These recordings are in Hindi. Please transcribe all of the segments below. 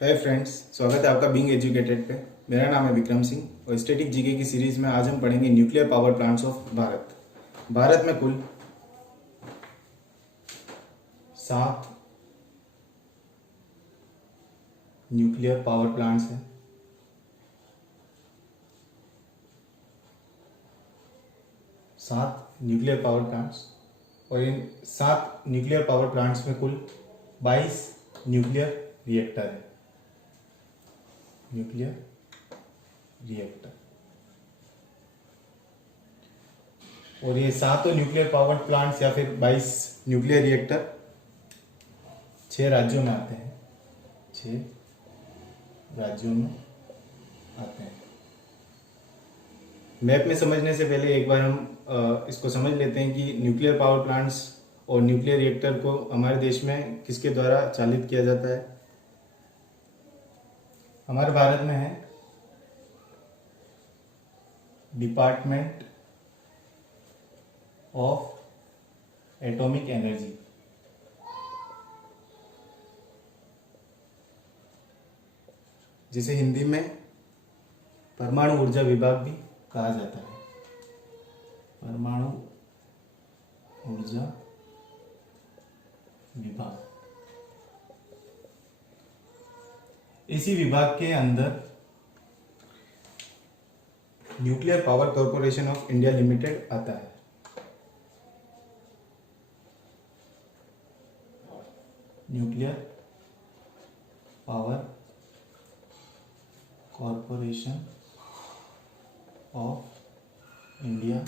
हाय फ्रेंड्स, स्वागत है आपका बीइंग एजुकेटेड पे। मेरा नाम है विक्रम सिंह और स्टैटिक जीके की सीरीज में आज हम पढ़ेंगे nuclear power plants of Bharat. Bharat में कुल 7 न्यूक्लियर पावर प्लांट्स हैं। 7 न्यूक्लियर पावर प्लांट्स और इन 7 न्यूक्लियर पावर प्लांट्स में कुल 22 न्यूक्लियर रिएक्टर है। न्यूक्लियर रिएक्टर और ये 7 न्यूक्लियर पावर प्लांट्स या फिर 22 न्यूक्लियर रिएक्टर 6 राज्यों में आते हैं। 6 राज्यों में आते हैं। मैप में समझने से पहले एक बार हम इसको समझ लेते हैं कि न्यूक्लियर पावर प्लांट्स और न्यूक्लियर रिएक्टर को हमारे देश में किसके द्वारा चालित किया जाता है। हमारे भारत में है डिपार्टमेंट ऑफ एटॉमिक एनर्जी, जिसे हिंदी में परमाणु ऊर्जा विभाग भी कहा जाता है। परमाणु ऊर्जा विभाग। इसी विभाग के अंदर nuclear power corporation of India limited आता है। Nuclear power corporation of India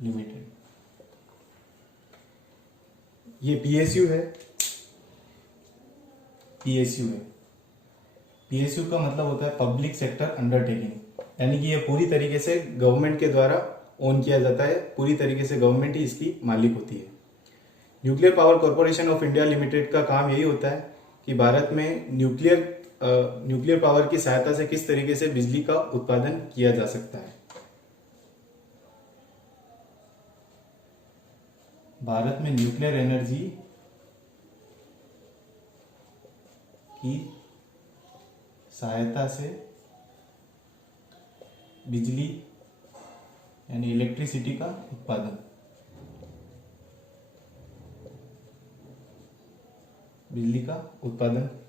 limited. ये पीएसयू है। पीएसयू का मतलब होता है पब्लिक सेक्टर अंडरटेकिंग, यानी कि ये पूरी तरीके से गवर्नमेंट के द्वारा ओन किया जाता है। पूरी तरीके से गवर्नमेंट ही इसकी मालिक होती है। Nuclear power corporation of India limited का काम यही होता है कि भारत में न्यूक्लियर पावर की सहायता से किस तरीके से बिजली का उत्पादन किया जा सकता है। भारत में न्यूक्लियर एनर्जी की सहायता से बिजली यानी इलेक्ट्रिसिटी का उत्पादन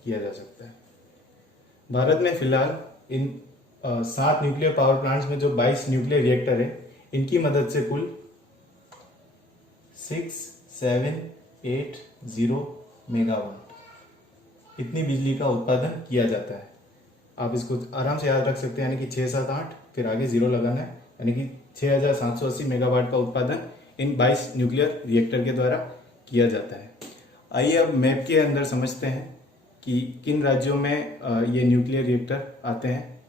किया जा सकता है। भारत में फिलहाल इन 7 न्यूक्लियर पावर प्लांट्स में जो 22 न्यूक्लियर रिएक्टर है, इनकी मदद से कुल 6780 मेगावाट इतनी बिजली का उत्पादन किया जाता है। आप इसको आराम से याद रख सकते हैं, यानी कि 6 7 8 फिर आगे 0 लगाना है, यानी कि 6780 मेगावाट का उत्पादन इन 22 न्यूक्लियर रिएक्टर के द्वारा किया जाता है। आइए अब मैप के अंदर समझते हैं कि किन राज्यों में ये न्यूक्लियर रिएक्टर आते हैं।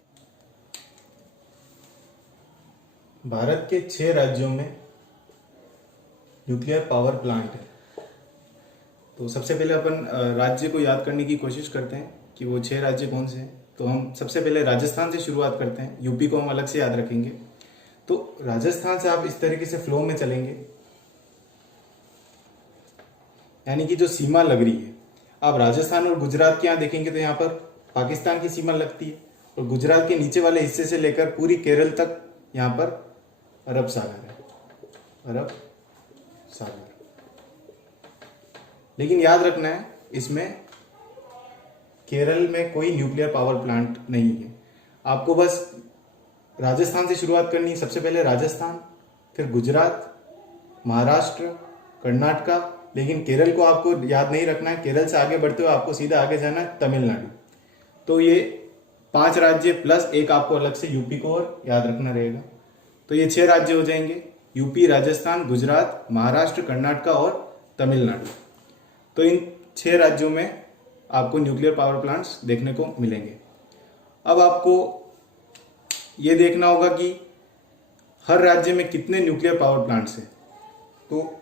भारत के 6 राज्यों में न्यूक्लियर पावर प्लांट है। तो सबसे पहले अपन राज्य को याद करने की कोशिश करते हैं कि वो 6 राज्य कौन से हैं। तो हम सबसे पहले राजस्थान से शुरुआत करते हैं। यूपी को हम अलग से याद रखेंगे। तो राजस्थान से आप इस तरीके से फ्लो में चलेंगे, यानी कि जो सीमा लग रही है, आप राजस्थान और गुजरात के यहाँ देखेंगे तो यहाँ पर पाकिस्तान की सीमा लगती है और गुजरात के नीचे वाले हिस्से से लेकर पूरी केरल तक यहाँ पर अरब सागर है। अरब सागर। लेकिन याद रखना है, इसमें केरल में कोई न्यूक्लियर पावर प्लांट नहीं है। आपको बस राजस्थान से शुरुआत करनी है। सबसे पहले राजस्थान, फिर गुजरात, महाराष्ट्र, कर्नाटका। लेकिन केरल को आपको याद नहीं रखना है। केरल से आगे बढ़ते हुए आपको सीधा आगे जाना है तमिलनाडु। तो ये 5 राज्य प्लस एक आपको अलग से यूपी को और याद रखना रहेगा। तो ये 6 राज्य हो जाएंगे: यूपी, राजस्थान, गुजरात, महाराष्ट्र, कर्नाटका और तमिलनाडु। तो इन 6 राज्यों में आपको न्यूक्लियर पावर प्लांट्स देखने को मिलेंगे। अब आपको ये देखना होगा कि हर राज्य में कितने न्यूक्लियर पावर प्लांट्स हैं। तो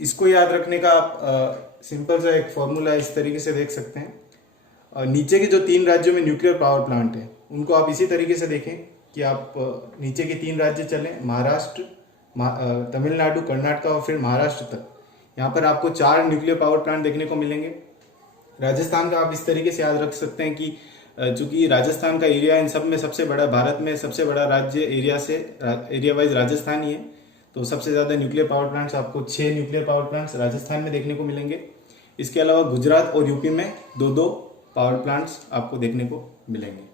इसको याद रखने का आप सिंपल सा एक फॉर्मूला इस तरीके से देख सकते हैं। नीचे के जो 3 राज्यों में न्यूक्लियर पावर प्लांट है, उनको आप इसी तरीके से देखें कि आप नीचे के 3 राज्य चलें: महाराष्ट्र, तमिलनाडु, कर्नाटक और फिर महाराष्ट्र तक, यहाँ पर आपको 4 न्यूक्लियर पावर प्लांट देखने को मिलेंगे। राजस्थान का आप इस तरीके से याद रख सकते हैं कि चूंकि राजस्थान का एरिया इन सब में सबसे बड़ा, भारत में सबसे बड़ा राज्य एरिया वाइज राजस्थान ही है, तो सबसे ज़्यादा न्यूक्लियर पावर प्लांट्स आपको 6 न्यूक्लियर पावर प्लांट्स राजस्थान में देखने को मिलेंगे। इसके अलावा गुजरात और यूपी में 2-2 पावर प्लांट्स आपको देखने को मिलेंगे।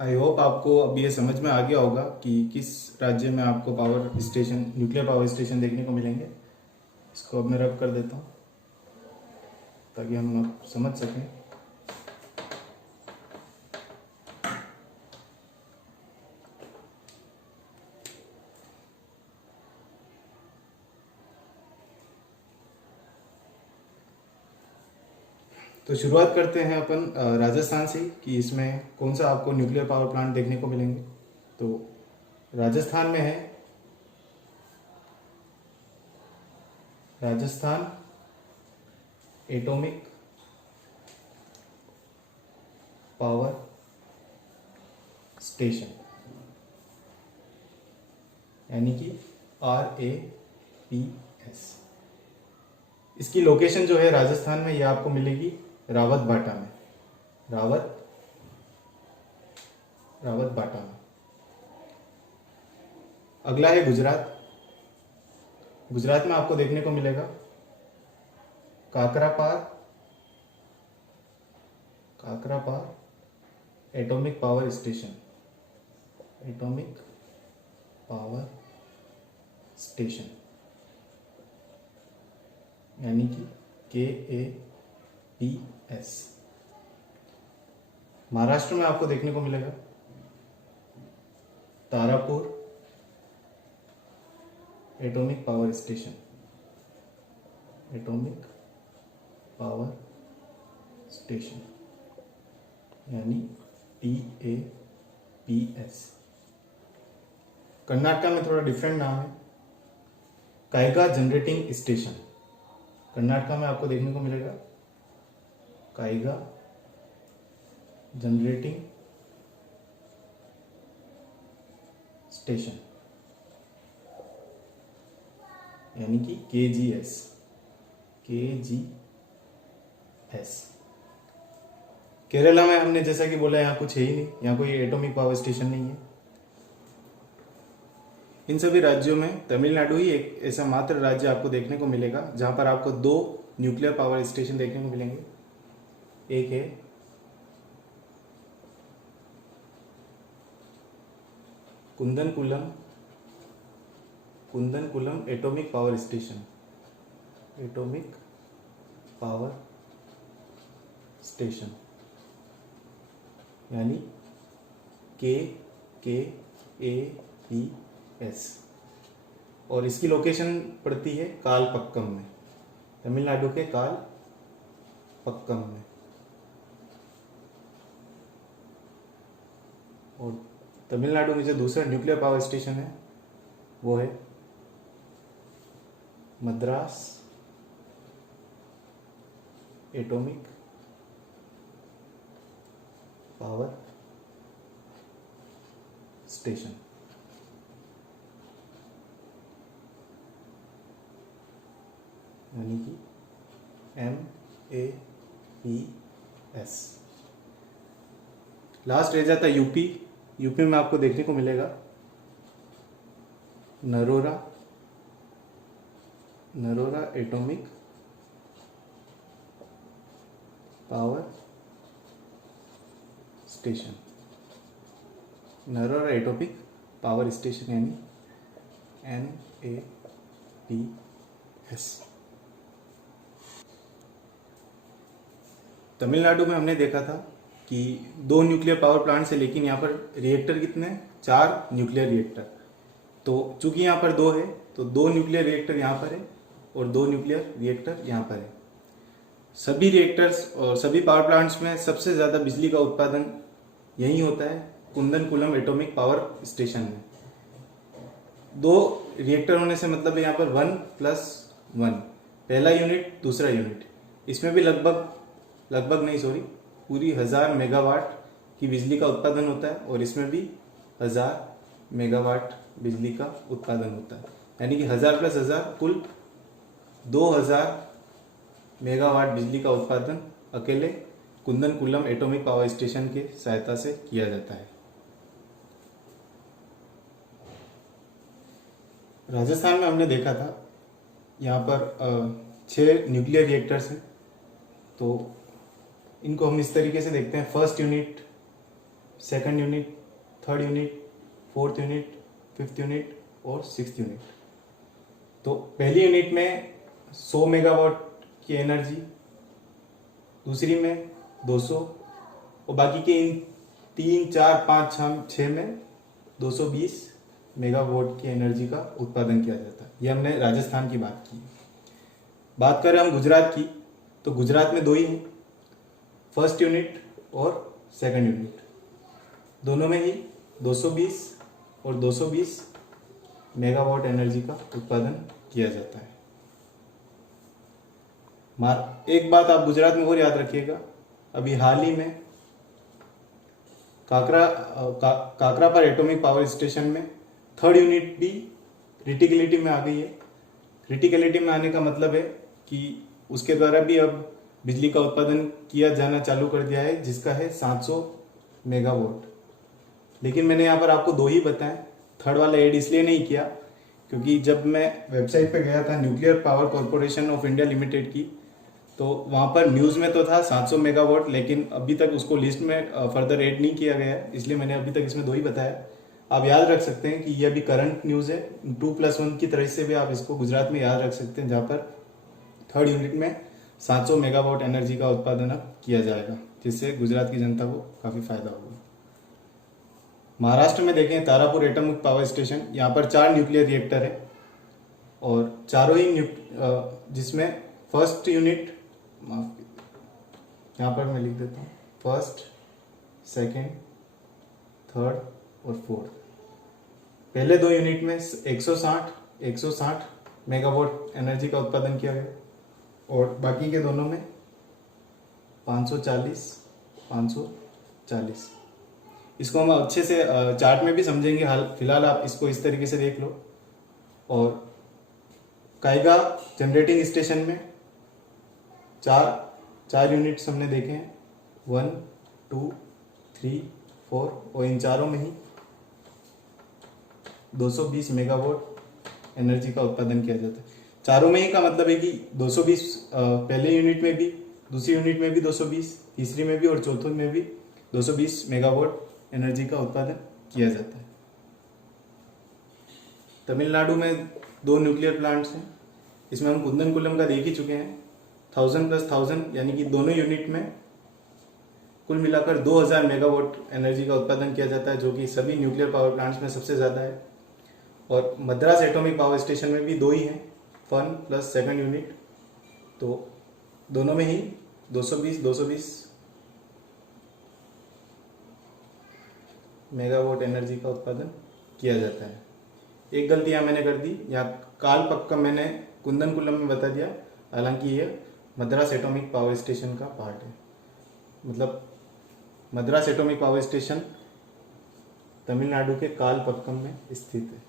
आई होप आपको अब ये समझ में आ गया होगा कि किस राज्य में आपको power station, nuclear power station देखने को मिलेंगे। इसको अब मैं रब कर देता हूँ ताकि हम अब समझ सकें। तो शुरुआत करते हैं अपन राजस्थान से कि इसमें कौन सा आपको न्यूक्लियर पावर प्लांट देखने को मिलेंगे। तो राजस्थान में है राजस्थान एटॉमिक पावर स्टेशन, यानी कि RAPS। इसकी लोकेशन जो है राजस्थान में, यह आपको मिलेगी रावत बाटा में, रावत बाटा में। अगला है गुजरात। गुजरात में आपको देखने को मिलेगा Kakrapar atomic power station, atomic power station, यानी कि KAPS। महाराष्ट्र में आपको देखने को मिलेगा Tarapur atomic power station, atomic power station, यानी TAPS। कर्नाटक में थोड़ा डिफरेंट नाम है, काइगा जनरेटिंग स्टेशन। कर्नाटक में आपको देखने को मिलेगा काइगा जनरेटिंग स्टेशन, यानी कि KGS। केरला में हमने जैसा कि बोला, यहाँ कुछ है ही नहीं, यहाँ कोई एटॉमिक पावर स्टेशन नहीं है। इन सभी राज्यों में तमिलनाडु ही एक ऐसा मात्र राज्य आपको देखने को मिलेगा जहां पर आपको 2 न्यूक्लियर पावर स्टेशन देखने को मिलेंगे। एक है Kudankulam atomic power station, atomic power station, यानी KKAPS, और इसकी लोकेशन पड़ती है कालपक्कम में, तमिलनाडु के कालपक्कम में। और तमिलनाडु में जो दूसरा न्यूक्लियर पावर स्टेशन है वो है मद्रास एटॉमिक पावर स्टेशन, यानी कि MAPS। लास्ट रह जाता है यूपी। यूपी में आपको देखने को मिलेगा Narora atomic power station, Narora atomic power station, यानी NAPS। तमिलनाडु में हमने देखा था कि 2 न्यूक्लियर पावर प्लांट्स है, लेकिन यहाँ पर रिएक्टर कितने हैं? 4 न्यूक्लियर रिएक्टर। तो चूंकि यहाँ पर 2 है तो 2 न्यूक्लियर रिएक्टर यहाँ पर है और 2 न्यूक्लियर रिएक्टर यहाँ पर है। सभी रिएक्टर्स और सभी पावर प्लांट्स में सबसे ज़्यादा बिजली का उत्पादन यही होता है कुंदनकुलम एटॉमिक पावर स्टेशन में। 2 रिएक्टर होने से मतलब यहाँ पर 1+1, पहला यूनिट दूसरा यूनिट। इसमें भी लगभग नहीं सॉरी पूरी 1000 मेगावाट की बिजली का उत्पादन होता है और इसमें भी 1000 मेगावाट बिजली का उत्पादन होता है, यानी कि 1000 प्लस 1000 कुल 2000 मेगावाट बिजली का उत्पादन अकेले कुंदनकुलम एटॉमिक पावर स्टेशन की सहायता से किया जाता है। राजस्थान में हमने देखा था यहाँ पर 6 न्यूक्लियर रिएक्टर्स हैं, तो इनको हम इस तरीके से देखते हैं: first unit, second unit, third unit, fourth unit, fifth unit और सिक्स्थ यूनिट। तो पहली यूनिट में 100 मेगावाट की एनर्जी, दूसरी में 200 और बाकी के इन 3, 4, 5, 6 में 220 मेगावाट की एनर्जी का उत्पादन किया जाता है। ये हमने राजस्थान की बात की। बात करें हम गुजरात की, तो गुजरात में 2 ही हैं, फर्स्ट यूनिट और सेकंड यूनिट। दोनों में ही 220 और 220 मेगावाट एनर्जी का उत्पादन किया जाता है। एक बात आप गुजरात में और याद रखिएगा, अभी हाल ही में काकरापार एटॉमिक पावर स्टेशन में थर्ड यूनिट भी क्रिटिकलिटी में आ गई है। क्रिटिकलिटी में आने का मतलब है कि उसके द्वारा भी अब बिजली का उत्पादन किया जाना चालू कर दिया है, जिसका है 700 मेगावाट। लेकिन मैंने यहाँ पर आपको 2 ही बताए, थर्ड वाला ऐड इसलिए नहीं किया क्योंकि जब मैं वेबसाइट पे गया था nuclear power corporation of India limited की, तो वहाँ पर न्यूज़ में तो था 700 मेगावाट, लेकिन अभी तक उसको लिस्ट में फर्दर ऐड नहीं किया गया है, इसलिए मैंने अभी तक इसमें 2 ही बताया। आप याद रख सकते हैं कि ये अभी करंट न्यूज़ है, 2+1 की तरह से भी आप इसको गुजरात में याद रख सकते हैं, जहाँ पर थर्ड यूनिट में 700 मेगावाट एनर्जी का उत्पादन अब किया जाएगा, जिससे गुजरात की जनता को काफ़ी फायदा होगा। महाराष्ट्र में देखें तारापुर एटॉमिक पावर स्टेशन, यहाँ पर 4 न्यूक्लियर रिएक्टर है और चारों ही जिसमें फर्स्ट यूनिट, यहाँ पर मैं लिख देता हूँ, फर्स्ट, सेकेंड, थर्ड और फोर्थ। पहले 2 यूनिट में 160 मेगावाट एनर्जी का उत्पादन किया गया और बाकी के दोनों में 540। इसको हम अच्छे से चार्ट में भी समझेंगे, फिलहाल आप इसको इस तरीके से देख लो। और कायगा जनरेटिंग स्टेशन में 4 यूनिट्स हमने देखे हैं, 1, 2, 3, 4 और इन चारों में ही 220 मेगावाट एनर्जी का उत्पादन किया जाता है। चारों में ही का मतलब है कि 220 पहले यूनिट में भी, दूसरी यूनिट में भी 220, तीसरी में भी और चौथी में भी 220 मेगावाट एनर्जी का उत्पादन किया जाता है। तमिलनाडु में 2 न्यूक्लियर प्लांट्स हैं, इसमें हम कुंदनकुलम का देख ही चुके हैं। 1000 + 1000 यानी कि दोनों यूनिट में कुल मिलाकर 2000 मेगावाट एनर्जी का उत्पादन किया जाता है, जो कि सभी न्यूक्लियर पावर प्लांट्स में सबसे ज़्यादा है। और मद्रास एटॉमिक पावर स्टेशन में भी 2 ही हैं, फर्स्ट प्लस सेकंड यूनिट, तो दोनों में ही 220 मेगावाट एनर्जी का उत्पादन किया जाता है। एक गलती यहाँ मैंने कर दी, यहाँ कालपक्कम मैंने कुंदनकुलम में बता दिया, हालांकि ये मद्रास एटॉमिक पावर स्टेशन का पार्ट है। मतलब Madras atomic power station Tamil Nadu के कालपक्कम में स्थित है।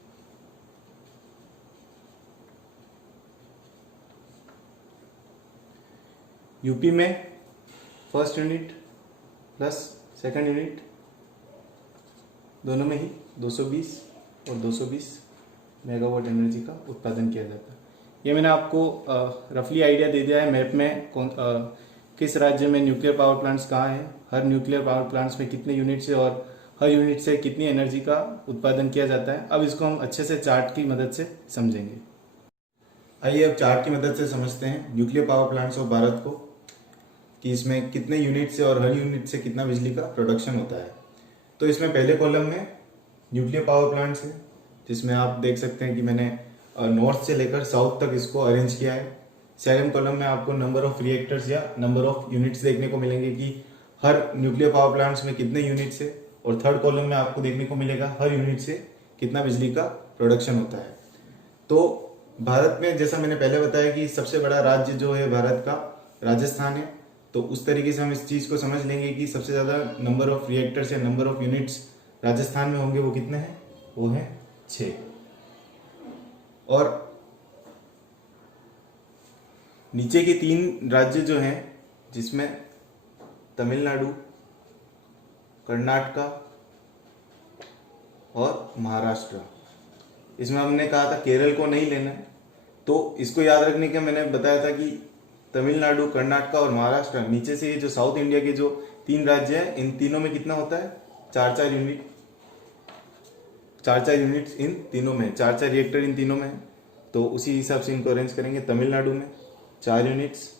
यूपी में first unit plus second unit दोनों में ही 220 और 220 मेगावाट एनर्जी का उत्पादन किया जाता है। ये मैंने आपको रफली आइडिया दे दिया है मैप में किस राज्य में न्यूक्लियर पावर प्लांट्स कहाँ हैं, हर न्यूक्लियर पावर प्लांट्स में कितने यूनिट से और हर यूनिट से कितनी एनर्जी का उत्पादन किया जाता है। अब इसको हम अच्छे से चार्ट की मदद से समझेंगे। आइए अब चार्ट की मदद से समझते हैं nuclear power plants of Bharat को, कि इसमें कितने यूनिट से और हर यूनिट से कितना बिजली का प्रोडक्शन होता है। तो इसमें पहले कॉलम में न्यूक्लियर पावर प्लांट्स है, जिसमें आप देख सकते हैं कि मैंने नॉर्थ से लेकर साउथ तक इसको अरेंज किया है। सेकंड कॉलम में आपको नंबर ऑफ रिएक्टर्स या नंबर ऑफ यूनिट्स देखने को मिलेंगे कि हर न्यूक्लियर पावर प्लांट्स में कितने यूनिट्स है, और थर्ड कॉलम में आपको देखने को मिलेगा हर यूनिट से कितना बिजली का प्रोडक्शन होता है। तो भारत में जैसा मैंने पहले बताया कि सबसे बड़ा राज्य जो है भारत का राजस्थान है, तो उस तरीके से हम इस चीज़ को समझ लेंगे कि सबसे ज़्यादा नंबर ऑफ रिएक्टर्स या नंबर ऑफ यूनिट्स राजस्थान में होंगे, वो कितने हैं, वो हैं 6। और नीचे के 3 राज्य जो हैं, जिसमें तमिलनाडु, कर्नाटका और महाराष्ट्र, इसमें हमने कहा था केरल को नहीं लेना है। तो इसको याद रखने के मैंने बताया था कि तमिलनाडु, कर्नाटका और महाराष्ट्र, नीचे से ये जो साउथ इंडिया के जो 3 राज्य हैं, इन तीनों में कितना होता है? 4-4 यूनिट, 4-4 यूनिट्स इन तीनों में, 4-4 रिएक्टर इन तीनों में है। तो उसी हिसाब से इनको अरेंज करेंगे। तमिलनाडु में 4 यूनिट्स,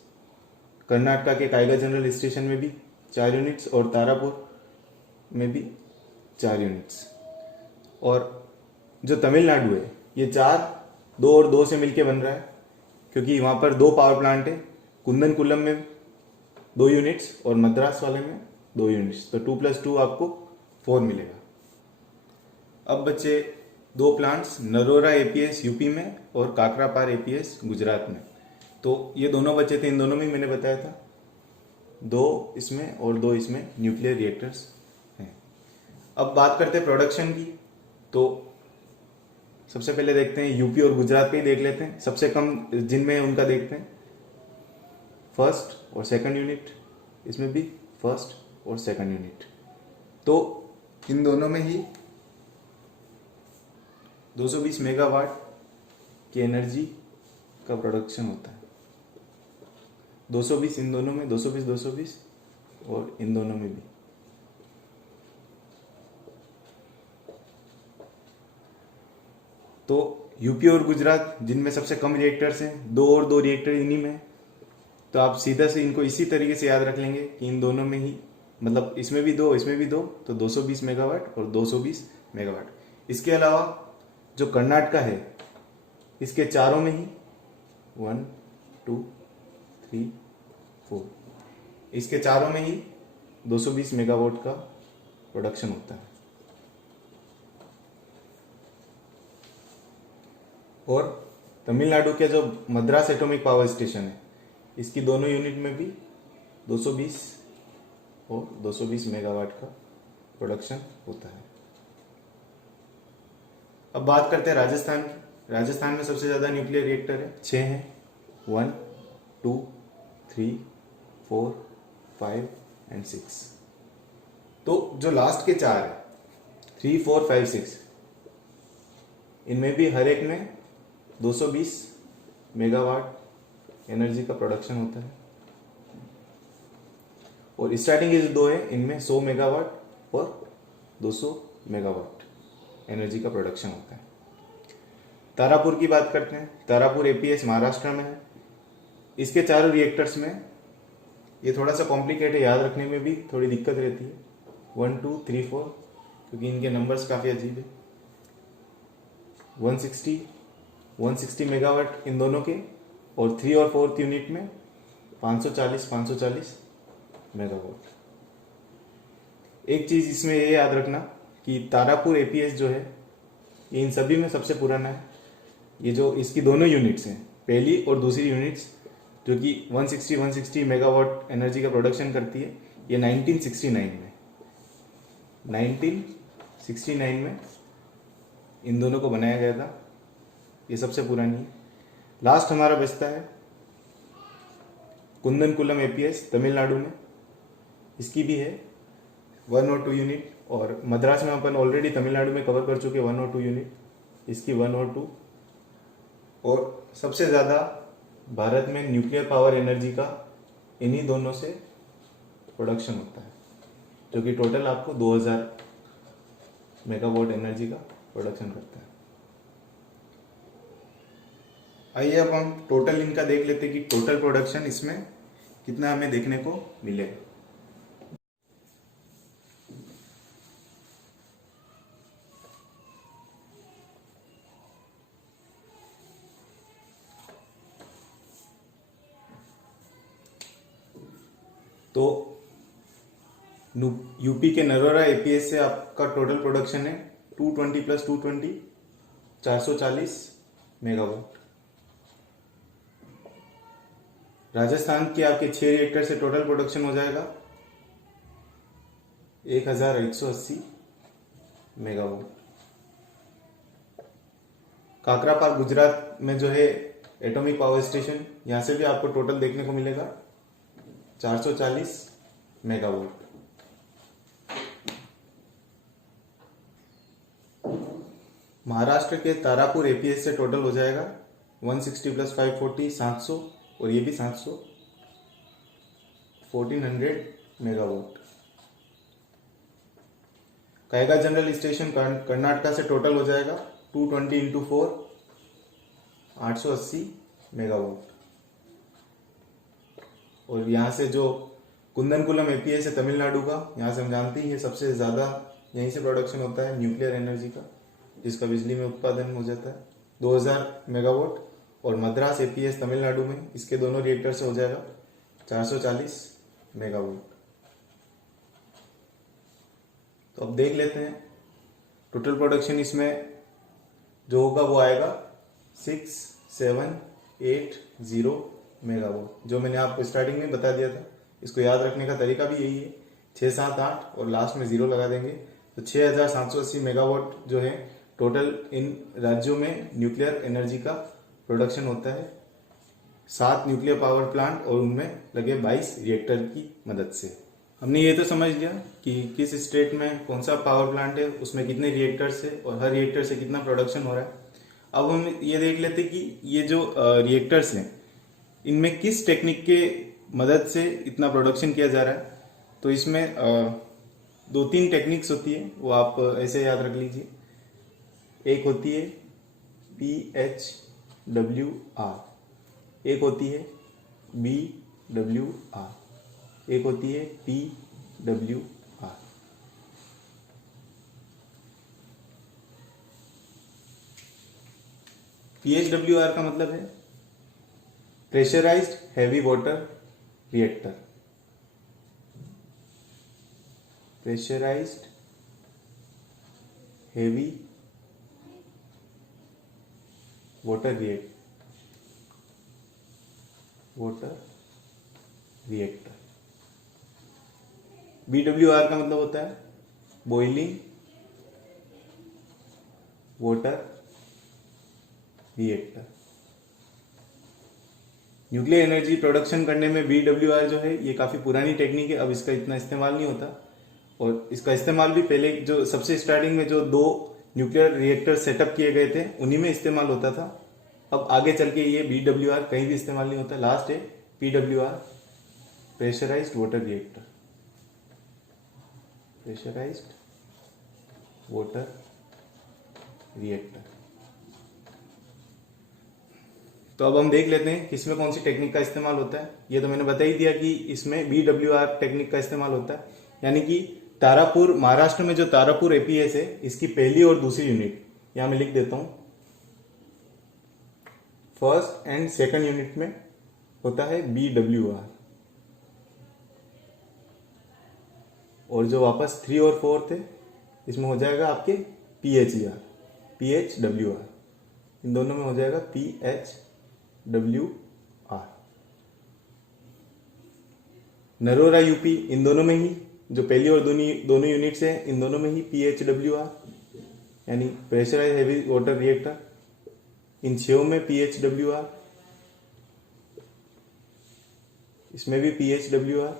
कर्नाटका के कायगा जनरल स्टेशन में भी 4 यूनिट्स और तारापुर में भी 4 यूनिट्स। और जो तमिलनाडु है, ये 4, 2 और 2 से मिलके बन रहा है, क्योंकि वहाँ पर 2 पावर प्लांट है। कुंदनकुलम में 2 यूनिट्स और मद्रास वाले में 2 यूनिट्स, तो 2 + 2 आपको 4 मिलेगा। अब बचे 2 प्लांट्स, नरोरा एपीएस यूपी में और काकरापार एपीएस गुजरात में। तो ये दोनों बचे थे, इन दोनों में मैंने बताया था 2 इसमें और 2 इसमें न्यूक्लियर रिएक्टर्स हैं। अब बात करते हैं प्रोडक्शन की। तो सबसे पहले देखते हैं यूपी और गुजरात का ही देख लेते हैं, सबसे कम जिनमें उनका देखते हैं। फर्स्ट और सेकंड यूनिट, इसमें भी फर्स्ट और सेकंड यूनिट। तो इन दोनों में ही 220 मेगावाट की एनर्जी का प्रोडक्शन होता है। 220 इन दोनों में, 220 और इन दोनों में भी। तो यूपी और गुजरात जिनमें सबसे कम रिएक्टर्स हैं, 2 और 2 रिएक्टर इन्हीं में। तो आप सीधा से इनको इसी तरीके से याद रख लेंगे कि इन दोनों में ही, मतलब इसमें भी 2, इसमें भी 2, तो 220 मेगावाट और 220 मेगावाट। इसके अलावा जो कर्नाटका है, इसके चारों में ही 1, 2, 3, 4, इसके चारों में ही 220 मेगावाट का प्रोडक्शन होता है। और तमिलनाडु के जो मद्रास एटॉमिक पावर स्टेशन है, इसकी दोनों यूनिट में भी 220 और 220 मेगावाट का प्रोडक्शन होता है। अब बात करते हैं राजस्थान की। राजस्थान में सबसे ज़्यादा न्यूक्लियर रिएक्टर है, 6 हैं, 1, 2, 3, 4, 5 एंड 6। तो जो लास्ट के 4 है, 3, 4, 5, 6, इनमें भी हर एक में 220 मेगावाट एनर्जी का प्रोडक्शन होता है। और स्टार्टिंग के जो 2 है, इनमें 100 मेगावाट और 200 मेगावाट एनर्जी का प्रोडक्शन होता है। तारापुर की बात करते हैं। तारापुर एपीएस महाराष्ट्र में है। इसके चारों रिएक्टर्स में, ये थोड़ा सा कॉम्प्लिकेटेड है, याद रखने में भी थोड़ी दिक्कत रहती है, 1, 2, 3, 4, क्योंकि इनके नंबर्स काफ़ी अजीब है। 160 मेगावाट इन दोनों के, और 3 और 4 यूनिट में 540 मेगावाट। एक चीज़ इसमें ये याद रखना कि तारापुर एपीएस जो है, ये इन सभी में सबसे पुराना है। ये जो इसकी दोनों यूनिट्स हैं, पहली और दूसरी यूनिट्स, जो कि 160 मेगावाट एनर्जी का प्रोडक्शन करती है, ये 1969 में इन दोनों को बनाया गया था। ये सबसे पुरानी है। लास्ट हमारा बचता है कुंदनकुलम एपीएस तमिलनाडु में। इसकी भी है 1 और 2 यूनिट, और मद्रास में अपन ऑलरेडी तमिलनाडु में कवर कर चुके 1 और 2 यूनिट, इसकी 1 और 2। और सबसे ज़्यादा भारत में न्यूक्लियर पावर एनर्जी का इन्हीं दोनों से प्रोडक्शन होता है, जो कि टोटल आपको 2000 मेगावाट एनर्जी का प्रोडक्शन करता है। आइए अब हम टोटल इनका देख लेते हैं कि टोटल प्रोडक्शन इसमें कितना हमें देखने को मिलेगा। तो यूपी के नरोरा एपीएस से आपका टोटल प्रोडक्शन है 220 + 220 440 मेगावाट। राजस्थान के आपके 6 रिएक्टर से टोटल प्रोडक्शन हो जाएगा 1180 मेगावाट। काकरापार गुजरात में जो है एटॉमिक पावर स्टेशन, यहां से भी आपको टोटल देखने को मिलेगा 440 मेगावाट। महाराष्ट्र के तारापुर एपीएस से टोटल हो जाएगा 160 प्लस 540 700, और ये भी 700 1400 megawatt. Kaiga general station Karnataka से टोटल हो जाएगा 220 इंटू 4 880 मेगावाट। और यहाँ से जो कुंदनकुलम एपीएस है तमिलनाडु का, यहाँ से हम जानते ही है सबसे ज़्यादा यहीं से प्रोडक्शन होता है न्यूक्लियर एनर्जी का, जिसका बिजली में उत्पादन हो जाता है 2000 मेगावाट। और मद्रास एपीएस तमिलनाडु में, इसके दोनों रिएक्टर से हो जाएगा 440 मेगावाट। तो अब देख लेते हैं टोटल प्रोडक्शन इसमें जो होगा वो आएगा 6780 मेगावाट, जो मैंने आपको स्टार्टिंग में बता दिया था। इसको याद रखने का तरीका भी यही है, 6 7 8 और लास्ट में 0 लगा देंगे। तो 6780 मेगावाट जो है टोटल इन राज्यों में न्यूक्लियर एनर्जी का प्रोडक्शन होता है 7 न्यूक्लियर पावर प्लांट और उनमें लगे 22 रिएक्टर की मदद से। हमने ये तो समझ लिया कि किस स्टेट में कौन सा पावर प्लांट है, उसमें कितने रिएक्टर्स है और हर रिएक्टर से कितना प्रोडक्शन हो रहा है। अब हम ये देख लेते कि ये जो रिएक्टर्स हैं इनमें किस टेक्निक के मदद से इतना प्रोडक्शन किया जा रहा है। तो इसमें 2-3 टेक्निक्स होती है, वो आप ऐसे याद रख लीजिए। एक होती है PHWR, एक होती है BWR, एक होती है PWR। PHWR का मतलब है pressurised heavy water reactor. Pressurised heavy water reactor. BWR का मतलब होता है boiling water reactor. Nuclear energy production करने में BWR जो है ये काफी पुरानी टेक्निक है, अब इसका इतना इस्तेमाल नहीं होता। और इसका इस्तेमाल भी पहले जो सबसे स्टार्टिंग में जो 2 न्यूक्लियर रिएक्टर सेटअप किए गए थे उन्हीं में इस्तेमाल होता था। अब आगे चल के ये BWR कहीं भी इस्तेमाल नहीं होता। लास्ट है PWR, pressurised water reactor. Pressurised water reactor. तो अब हम देख लेते हैं किसमें कौन सी टेक्निक का इस्तेमाल होता है। ये तो मैंने बता ही दिया कि इसमें BWR टेक्निक का इस्तेमाल होता है, यानी कि तारापुर, महाराष्ट्र में जो तारापुर एपीएस है इसकी पहली और दूसरी यूनिट, यहां मैं लिख देता हूं, फर्स्ट एंड सेकंड यूनिट में होता है BWR, और जो वापस 3 और 4 थे इसमें हो जाएगा आपके PHWR। इन दोनों में हो जाएगा PHWR। नरोरा यूपी, इन दोनों में ही जो पहली और दोनों यूनिट्स हैं इन दोनों में ही PHWR यानी प्रेशराइज हेवी वाटर रिएक्टर। इन 6 में PHWR, इसमें भी PHWR,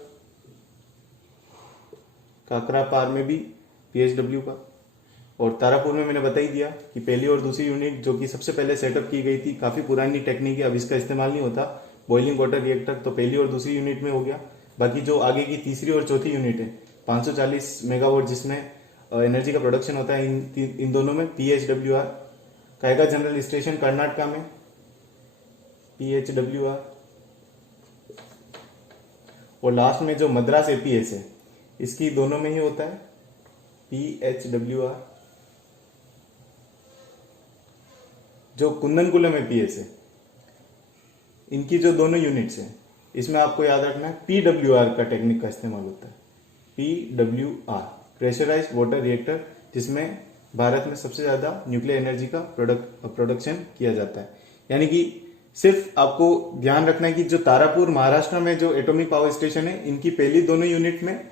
काकरापार में भी PHW का। और तारापुर में मैंने बता ही दिया कि पहली और दूसरी यूनिट जो कि सबसे पहले सेटअप की गई थी, काफी पुरानी टेक्निक है, अब इसका इस्तेमाल नहीं होता। बॉइलिंग वाटर रिएक्टर तो पहली और दूसरी यूनिट में हो गया। बाकी जो आगे की तीसरी और चौथी यूनिट है 540 मेगावाट जिसमें एनर्जी का प्रोडक्शन होता है, इन दोनों में PHWR। Kaiga general station Karnataka में PHWR। और लास्ट में जो मद्रास एपीएस है इसकी दोनों में ही होता है PHWR। जो कुंदनकुलम एपीएस है इनकी जो दोनों यूनिट्स हैं इसमें आपको याद रखना है PWR का टेक्निक का इस्तेमाल होता है। PWR, प्रेशराइज्ड वाटर रिएक्टर, जिसमें भारत में सबसे ज्यादा न्यूक्लियर एनर्जी का प्रोडक्शन किया जाता है। यानी कि सिर्फ आपको ध्यान रखना है कि जो तारापुर महाराष्ट्र में जो एटॉमिक पावर स्टेशन है इनकी पहली दोनों यूनिट में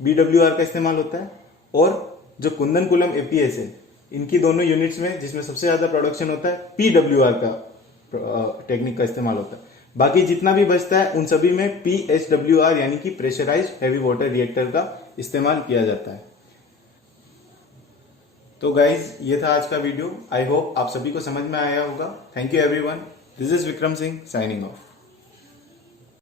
BWR का इस्तेमाल होता है, और जो कुंदनकुलम एपीएस है इनकी दोनों यूनिट्स में जिसमें सबसे ज्यादा प्रोडक्शन होता है PWR का टेक्निक का इस्तेमाल होता है। बाकी जितना भी बचता है उन सभी में PHWR यानी कि प्रेशराइज्ड हैवी वाटर रिएक्टर का इस्तेमाल किया जाता है। तो गाइज ये था आज का वीडियो। आई होप आप सभी को समझ में आया होगा। Thank you everyone. This is Vikram Singh signing off.